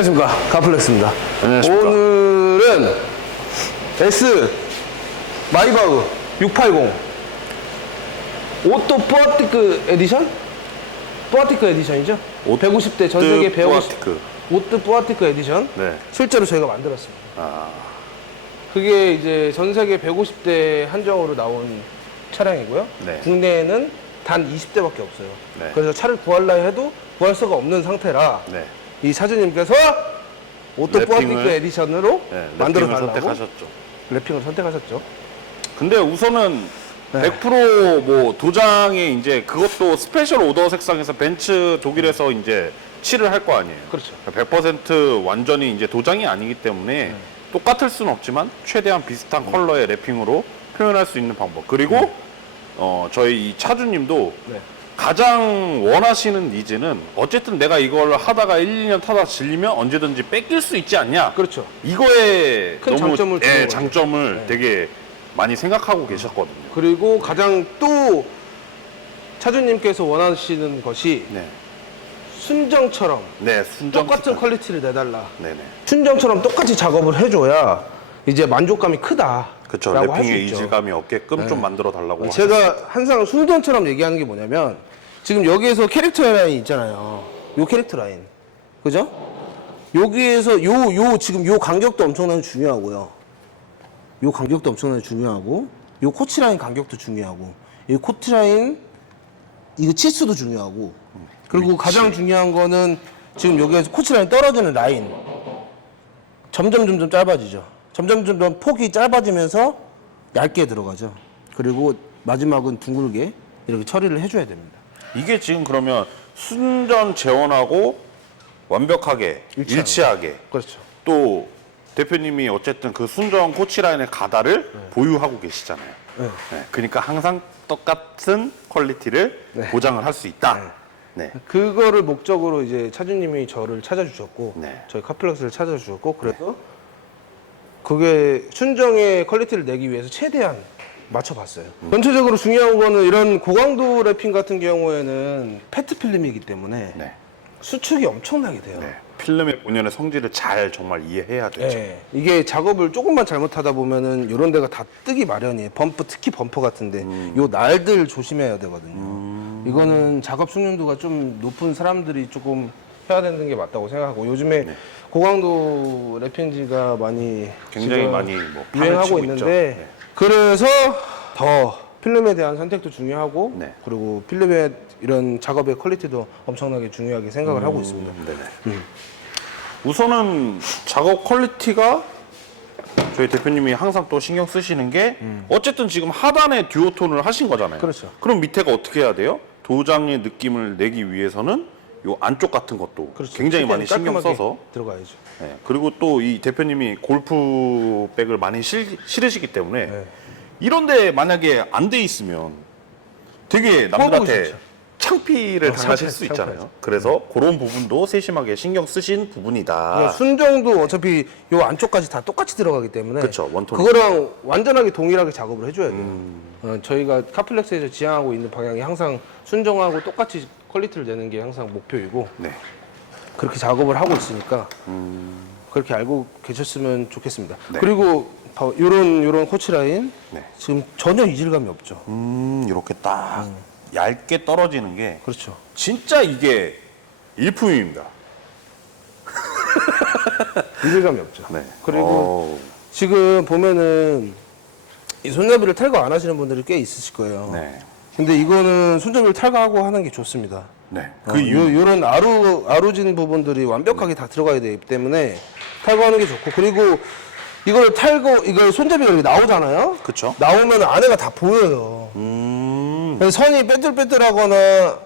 안녕하십니까. 안녕하십니까. 오늘은 S 마이바흐 680 오토 뽀아티크 에디션? 뽀아티크 에디션이죠? 오토 150대 전 세계 150 뽀아티크. 오토 뽀아티크 에디션 네. 실제로 저희가 만들었습니다. 아, 그게 이제 전 세계 150대 한정으로 나온 차량이고요. 네. 국내에는 단 20대밖에 없어요. 네. 그래서 차를 구할라 해도 구할 수가 없는 상태라 네. 이 사주님께서 오토 뽀아티크 에디션으로 네. 만들어 랩핑을 달라고 선택하셨죠. 랩핑을 선택하셨죠. 근데 우선은 네. 100%뭐 도장에 이제 그것도 스페셜 오더 색상에서 벤츠 독일에서 이제 칠을 할 거 아니에요. 그렇죠. 100% 완전히 이제 도장이 아니기 때문에 네. 똑같을 수는 없지만 최대한 비슷한 음. 컬러의 랩핑으로 표현할 수 있는 방법. 그리고 어, 저희 이 차주님도 네. 가장 원하시는 니즈는 어쨌든 내가 이걸 하다가 1, 2년 타다 질리면 언제든지 뺏길 수 있지 않냐. 그렇죠. 이거에 큰 너무 장점을 주는 예, 거죠. 장점을 네. 되게 많이 생각하고 계셨거든요. 그리고 가장 또 차주님께서 원하시는 것이 네. 순정처럼 네, 순정 똑같은. 퀄리티를 내달라. 네네. 순정처럼 똑같이 작업을 해줘야 이제 만족감이 크다. 라고 할수 래핑의 있죠. 이질감이 없게끔 좀 만들어 달라고. 제가 항상 순전처럼 얘기하는 게 뭐냐면 지금 여기에서 캐릭터 라인 있잖아요. 요 캐릭터 라인. 그죠? 여기에서 요, 요, 지금 요 간격도 엄청나게 중요하고요. 요 간격도 엄청나게 중요하고, 요 코치 라인 간격도 중요하고, 이 코치 라인, 이거 치수도 중요하고, 그리고 가장 중요한 거는 지금 여기에서 코치 라인 떨어지는 라인. 점점 점점 짧아지죠. 점점 점점 폭이 짧아지면서 얇게 들어가죠. 그리고 마지막은 둥글게 이렇게 처리를 해줘야 됩니다. 이게 지금 그러면 순전 재원하고 완벽하게 일치하게. 일치하게, 그렇죠. 또 대표님이 어쨌든 그 순정 코치 라인의 가다를 보유하고 계시잖아요. 네. 네, 그러니까 항상 똑같은 퀄리티를 네. 보장을 할 수 있다. 네. 그거를 목적으로 이제 차주님이 저를 찾아주셨고 네. 저희 카플렉스를 찾아주셨고 그래서 그게 순정의 퀄리티를 내기 위해서 최대한 맞춰봤어요. 음. 전체적으로 중요한 거는 이런 고강도 랩핑 같은 경우에는 페트 필름이기 때문에 네. 수축이 엄청나게 돼요. 네. 필름의 본연의 성질을 잘 정말 이해해야 되죠. 예, 이게 작업을 조금만 잘못하다 보면은 이런 데가 다 뜨기 마련이에요. 범퍼 특히 범퍼 같은데 음. 요 날들 조심해야 되거든요. 이거는 작업 숙련도가 좀 높은 사람들이 조금 해야 되는 게 맞다고 생각하고 요즘에 고강도 랩핑지가 많이 굉장히 지금 많이 뭐 판을 유행하고 있는데. 네. 그래서 더 필름에 대한 선택도 중요하고 네. 그리고 필름의 이런 작업의 퀄리티도 엄청나게 중요하게 생각을 하고 있습니다. 음, 네네. 우선은 작업 퀄리티가 저희 대표님이 항상 또 신경 쓰시는 게 어쨌든 지금 하단에 듀오톤을 하신 거잖아요. 음. 그렇죠. 그럼 밑에가 어떻게 해야 돼요? 도장의 느낌을 내기 위해서는 요 안쪽 같은 것도 그렇죠. 굉장히 많이 신경 깔끔하게 써서 들어가야죠. 네. 그리고 또 이 대표님이 골프백을 많이 실, 실으시기 때문에 네. 이런데 만약에 안 돼 있으면 되게 남들한테. 창피를 어, 당하실 창피하죠, 수 있잖아요. 창피하죠. 그래서 그런 부분도 세심하게 신경 쓰신 부분이다. 그냥 순정도 어차피 요 안쪽까지 다 똑같이 들어가기 때문에 그쵸, 원톤. 그거랑 완전하게 동일하게 작업을 해줘야 돼요. 음. 어, 저희가 카플렉스에서 지향하고 있는 방향이 항상 순정하고 똑같이 퀄리티를 내는 게 항상 목표이고 네. 그렇게 작업을 하고 있으니까 그렇게 알고 계셨으면 좋겠습니다. 네. 그리고 봐, 요런 요런 코치 라인 네. 지금 전혀 이질감이 없죠. 음, 이렇게 딱 얇게 떨어지는 게 그렇죠. 진짜 이게 일품입니다. 이질감이 없죠. 네. 그리고 어우, 지금 보면은 이 손잡이를 탈거 안 하시는 분들이 꽤 있으실 거예요. 네. 근데 이거는 손잡이를 탈거하고 하는 게 좋습니다. 네. 그 그 이유. 요, 런 아루 아루진 부분들이 완벽하게 다 들어가야 되기 때문에 탈거하는 게 좋고 그리고 이걸 탈거 이걸 손잡이가 이렇게 나오잖아요. 그쵸. 나오면 안에가 다 보여요. 음. 그래서 선이 빼뚤빼뚤하거나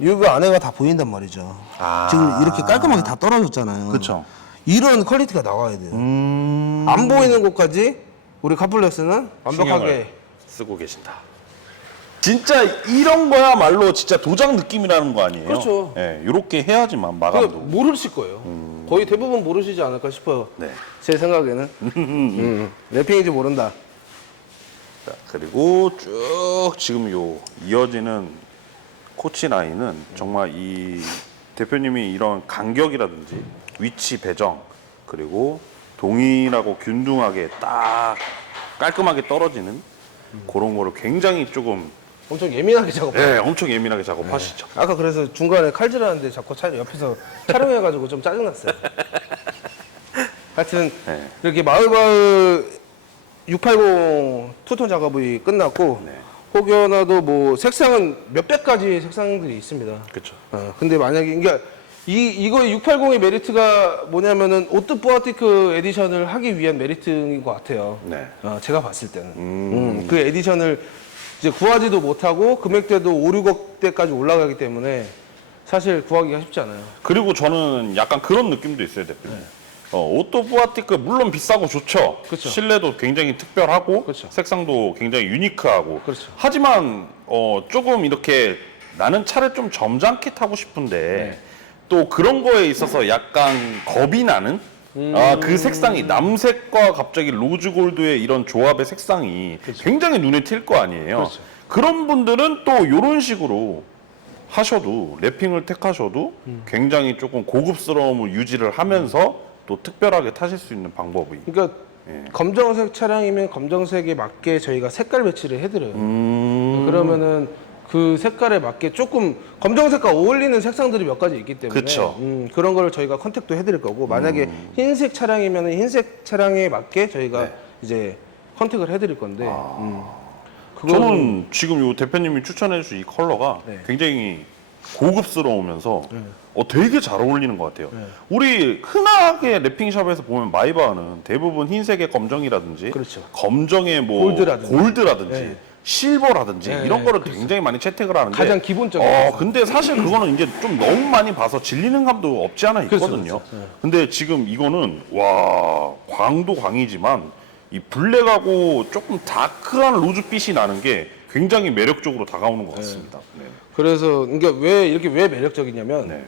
이거 안에가 다 보인단 말이죠. 아. 지금 이렇게 깔끔하게 다 떨어졌잖아요. 그쵸. 이런 퀄리티가 나와야 돼요. 음. 안 보이는 곳까지 우리 카플렉스는 완벽하게 쓰고 계신다. 진짜 이런 거야말로 진짜 도장 느낌이라는 거 아니에요? 그렇죠. 예, 이렇게 해야지만 그거 마감도. 모르실 거예요. 거의 대부분 모르시지 않을까 싶어요. 네. 제 생각에는 음, 래핑인지 모른다. 자, 그리고 쭉 지금 요 이어지는 코치 라인은 정말 이 대표님이 이런 간격이라든지 위치 배정 그리고 동일하고 균등하게 딱 깔끔하게 떨어지는 그런 거를 굉장히 조금 엄청 예민하게 작업해요. 예, 엄청 예민하게 작업하시죠. 아까 그래서 중간에 칼질하는데 자꾸 차, 옆에서 촬영해가지고 좀 짜증났어요. 하여튼 네. 이렇게 마을마을 680 투톤 작업이 끝났고 네. 혹여나도 뭐 색상은 몇백 가지의 색상들이 있습니다. 그렇죠. 어, 근데 만약에 그러니까 이 이거 680의 메리트가 뭐냐면은 오토 보아티크 에디션을 하기 위한 메리트인 것 같아요. 네. 어, 제가 봤을 때는 음, 그 에디션을 이제 구하지도 못하고 금액대도 5, 6억 대까지 올라가기 때문에 사실 구하기가 쉽지 않아요. 그리고 저는 약간 그런 느낌도 있어요, 대표님. 어, 오토 보아티크 물론 비싸고 좋죠. 네. 그쵸. 실내도 굉장히 특별하고 그쵸. 색상도 굉장히 유니크하고. 그렇죠. 하지만 어, 조금 이렇게 나는 차를 좀 점잖게 타고 싶은데 네. 또 그런 거에 있어서 약간 겁이 나는 아, 그 색상이 남색과 갑자기 로즈 골드의 이런 조합의 색상이 굉장히 눈에 띌거 아니에요. 그렇죠. 그런 분들은 또 이런 식으로 하셔도 랩핑을 택하셔도 음. 굉장히 조금 고급스러움을 유지를 하면서 또 특별하게 타실 수 있는 방법이 그러니까 예. 검정색 차량이면 검정색에 맞게 저희가 색깔 배치를 해드려요. 음... 그러면은 그 색깔에 맞게 조금 검정색과 어울리는 색상들이 몇 가지 있기 때문에 그쵸. 음, 그런 거를 저희가 컨택도 해드릴 거고 만약에 흰색 차량이면 흰색 차량에 맞게 저희가 네. 이제 컨택을 해드릴 건데 음. 그거는- 저는 지금 요 대표님이 추천해 주신 이 컬러가 네. 굉장히 고급스러우면서 어, 되게 잘 어울리는 것 같아요. 우리 흔하게 랩핑샵에서 보면 마이바흐는 대부분 흰색의 검정이라든지 그렇죠. 검정의 뭐 골드라든지. 골드라든지 네. 실버라든지 네, 이런 네, 거를 굉장히 많이 채택을 하는데 가장 기본적인 어, 거. 근데 사실 그거는 이제 좀 너무 많이 봐서 질리는 감도 없지 않아 그렇죠, 있거든요. 그렇죠. 네. 근데 지금 이거는 와 광도 광이지만 이 블랙하고 조금 다크한 로즈빛이 나는 게 굉장히 매력적으로 다가오는 것 같습니다. 네. 그래서 이게 왜 이렇게 왜 매력적이냐면 네.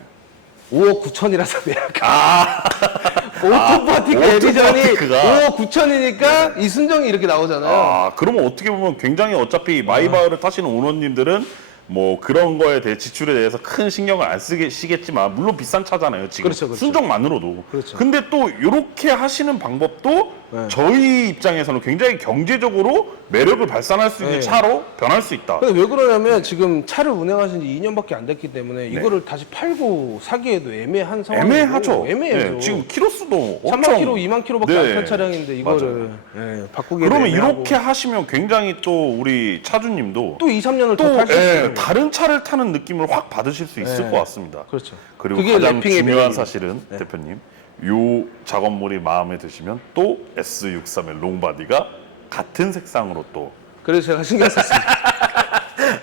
5억 9천이라서 매력. 아, 오토파티크 아, 에디션이 오토파티크가. 5억 9천이니까 이 순정이 이렇게 나오잖아요. 아 그러면 어떻게 보면 굉장히 어차피 마이바흐를 타시는 오너님들은 뭐 그런 거에 대해 지출에 대해서 큰 신경을 안 쓰시겠지만 물론 비싼 차잖아요 지금 그렇죠, 그렇죠. 순정만으로도 그렇죠. 근데 또 이렇게 하시는 방법도 네. 저희 입장에서는 굉장히 경제적으로 매력을 발산할 수 있는 네. 차로 변할 수 있다 근데 왜 그러냐면 지금 차를 운행하신 지 2년밖에 안 됐기 때문에 네. 이거를 다시 팔고 사기에도 애매한 상황이고 애매하죠 애매해요. 네, 지금 키로수도 3만 엄청 킬로, 2만 킬로밖에 안 네. 탄 차량인데 이거를 예, 바꾸기 그러면 이렇게 하시면 굉장히 또 우리 차주님도 또 2, 3년을 또 더 탈수 예, 있어요. 다른 차를 타는 느낌을 확 받으실 수 있을 네. 것 같습니다. 그렇죠. 그리고 그게 가장 랩핑의 중요한 매력입니다. 사실은 대표님 요 작업물이 마음에 드시면 또 S63의 롱바디가 같은 색상으로 또 그래서 제가 신경 썼습니다.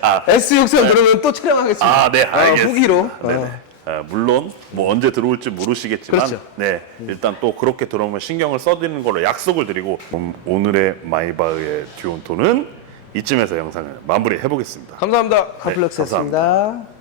아. S63 들어오면 또 촬영하겠습니다. 아, 네, 알겠습니다. 후기로. 네네. 어. 아, 물론 뭐 언제 들어올지 모르시겠지만 그렇죠. 네 일단 또 그렇게 들어오면 신경을 써드리는 걸로 약속을 드리고 음, 오늘의 마이바흐의 듀온토는 이쯤에서 영상을 마무리해 보겠습니다. 감사합니다. it to me.